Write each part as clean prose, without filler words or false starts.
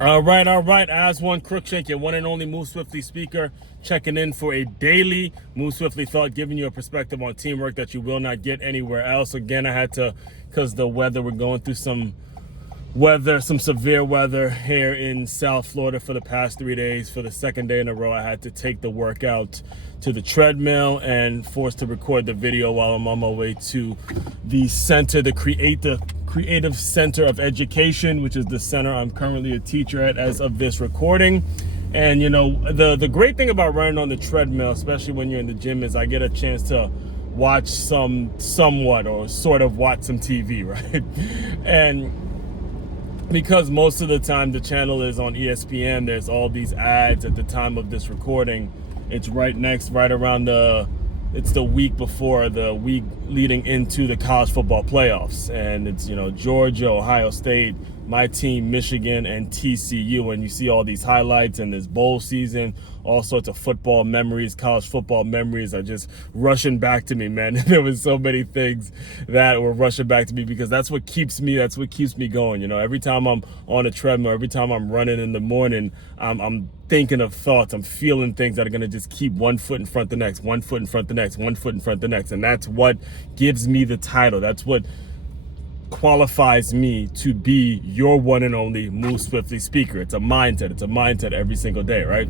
All right. Aswand Cruickshank, your one and only Move Swiftly speaker, checking in for a daily Move Swiftly thought, giving you a perspective on teamwork that you will not get anywhere else. Again, I had to, because the weather, we're going through some severe weather here in South Florida for the past 3 days. For the second day in a row, I had to take the workout to the treadmill and forced to record the video while I'm on my way to the center, the Creative Center of Education, which is the center I'm currently a teacher at as of this recording. And you know, the great thing about running on the treadmill, especially when you're in the gym, is I get a chance to watch somewhat or sort of watch some TV, right? And because most of the time the channel is on ESPN, there's all these ads at the time of this recording. It's right around it's the week before, the week leading into the college football playoffs. And it's, you know, Georgia, Ohio State, my team, Michigan, and TCU. And you see all these highlights and this bowl season, all sorts of football memories, college football memories are just rushing back to me, man. There was so many things that were rushing back to me because that's what keeps me going. You know, every time I'm on a treadmill, every time I'm running in the morning, I'm thinking of thoughts, I'm feeling things that are going to just keep one foot in front of the next, one foot in front of the next, one foot in front of the next. And that's what gives me the title. That's what qualifies me to be your one and only Move Swiftly speaker. It's a mindset every single day, right?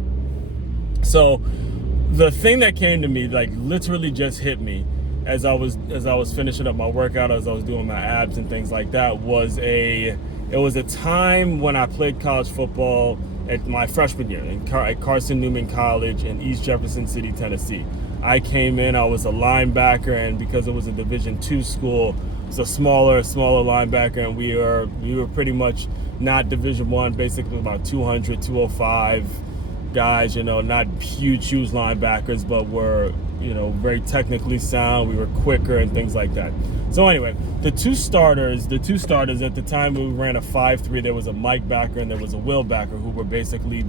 So the thing that came to me, like literally just hit me as I was finishing up my workout, as I was doing my abs and things like that, it was a time when I played college football at my freshman year at Carson Newman College in East Jefferson City, Tennessee. I came in, I was a linebacker, and because it was a Division II school, it's a smaller linebacker, and we were pretty much not Division I, basically about 200, 205 guys, you know, not huge linebackers, but were, you know, very technically sound. We were quicker and things like that. So anyway, the two starters at the time, we ran a 5-3. There was a Mike backer and there was a Will backer, who were basically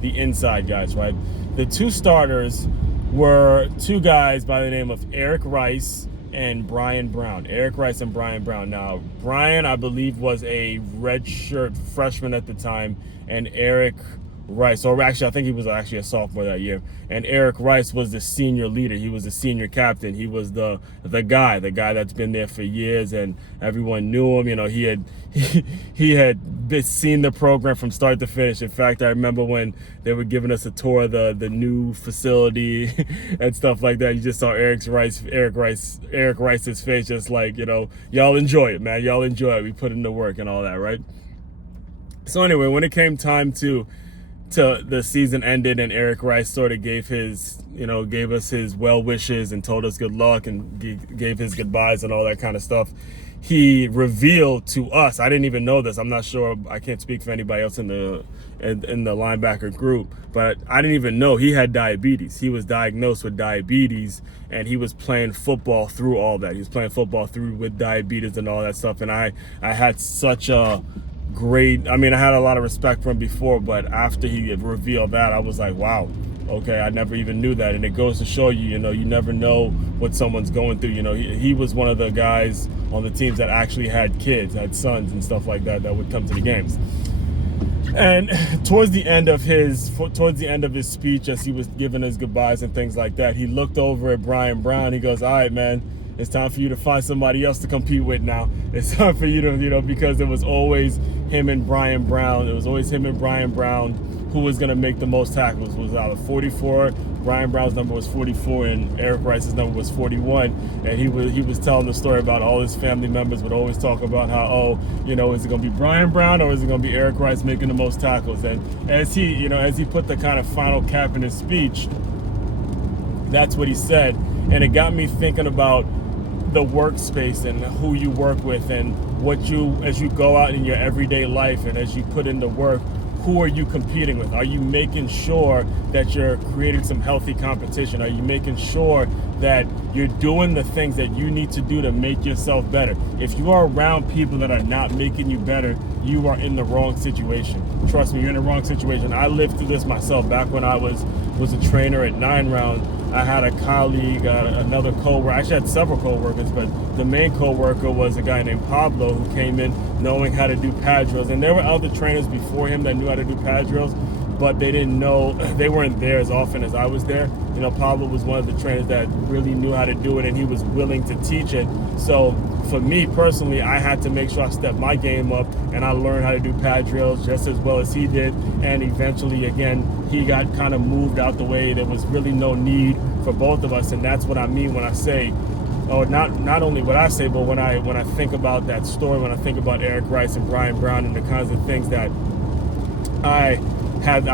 the inside guys, right? The two starters were two guys by the name of Eric Rice and Brian Brown. Eric Rice and Brian Brown. Now, Brian, I believe, was a redshirt freshman at the time, and Eric Rice, or actually I think he was actually a sophomore that year, and Eric Rice was the senior leader. He was the senior captain. He was the guy that's been there for years, and everyone knew him. You know, he had seen the program from start to finish. In fact, I remember when they were giving us a tour of the new facility and stuff like that. You just saw Eric Rice's face, just like, you know, y'all enjoy it, man. Y'all enjoy it. We put in the work and all that, right? So anyway, when it came time to the season ended and Eric Rice sort of gave us his well wishes and told us good luck and gave his goodbyes and all that kind of stuff, he revealed to us, I didn't even know this, I'm not sure, I can't speak for anybody else in the linebacker group, but I didn't even know he had diabetes. He was diagnosed with diabetes, and he was playing football through all that. He was playing football through with diabetes and all that stuff, and I had such a great, I mean, I had a lot of respect for him before, but after he revealed that, I was like, wow, okay, I never even knew that. And it goes to show you, you know, you never know what someone's going through. You know, he was one of the guys on the teams that actually had kids, had sons and stuff like that would come to the games. And towards the end of his speech, as he was giving his goodbyes and things like that, he looked over at Brian Brown. He goes, all right, man, it's time for you to find somebody else to compete with now. It's time for you to, you know, because it was always him and Brian Brown. It was always him and Brian Brown who was going to make the most tackles. It was either 44, Brian Brown's number was 44, and Eric Rice's number was 41. And he was telling the story about all his family members would always talk about how, oh, you know, is it going to be Brian Brown or is it going to be Eric Rice making the most tackles? And as he put the kind of final cap in his speech, that's what he said. And it got me thinking about the workspace and who you work with and as you go out in your everyday life and as you put in the work, who are you competing with? Are you making sure that you're creating some healthy competition? Are you making sure that you're doing the things that you need to do to make yourself better? If you are around people that are not making you better, you are in the wrong situation. Trust me, you're in the wrong situation. I lived through this myself back when I was a trainer at 9 Round. I had a colleague, another co-worker. I actually had several co-workers, but the main co-worker was a guy named Pablo who came in knowing how to do pad drills. And there were other trainers before him that knew how to do pad drills, but they didn't know, they weren't there as often as I was there. You know, Pablo was one of the trainers that really knew how to do it, and he was willing to teach it. So for me personally, I had to make sure I stepped my game up, and I learned how to do pad drills just as well as he did. And eventually, again, he got kind of moved out the way. There was really no need for both of us, and that's what I mean when I say, or not only what I say, but when I think about that story, when I think about Eric Rice and Brian Brown and the kinds of things that I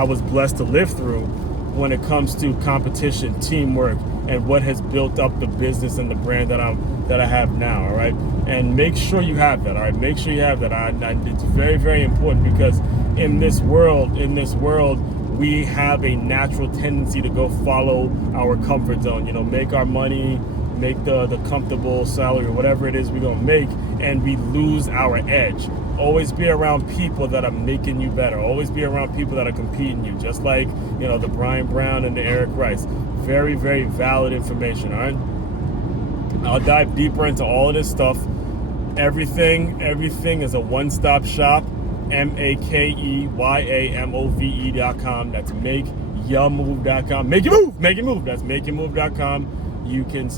was blessed to live through when it comes to competition, teamwork, and what has built up the business and the brand that I have now. All right, and make sure you have that. All right, make sure you have that. It's very, very important, because in this world, we have a natural tendency to go follow our comfort zone. You know, make our money, make the comfortable salary or whatever it is we're gonna make, and we lose our edge. Always be around people that are making you better. Always be around people that are competing you, just like, you know, the Brian Brown and the Eric Rice. Very, very valid information. All right, I'll dive deeper into all of this stuff. Everything is a one-stop shop. MakeYamove.com. That's makeyourmove.com. Make your move. Make your move. That's makeyourmove.com. You can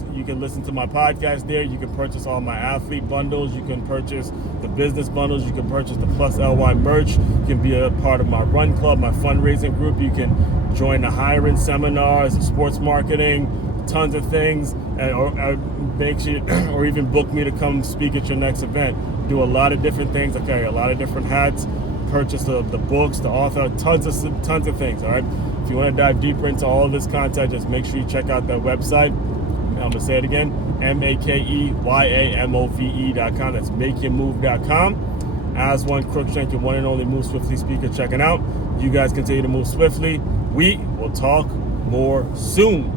listen to my podcast there. You can purchase all my athlete bundles. You can purchase the business bundles. You can purchase the Plus LY merch. You can be a part of my run club, my fundraising group. You can join the hiring seminars, the sports marketing, tons of things, or make sure, or even book me to come speak at your next event. Do a lot of different things. I carry a lot of different hats. Purchase the books, the author, tons of things. All right. If you want to dive deeper into all of this content, just make sure you check out that website. I'm gonna say it again: MakeYamove.com. That's makeyourmove.com. Aswand Cruickshank, your one and only Move Swiftly speaker, checking out. You guys continue to move swiftly. We will talk more soon.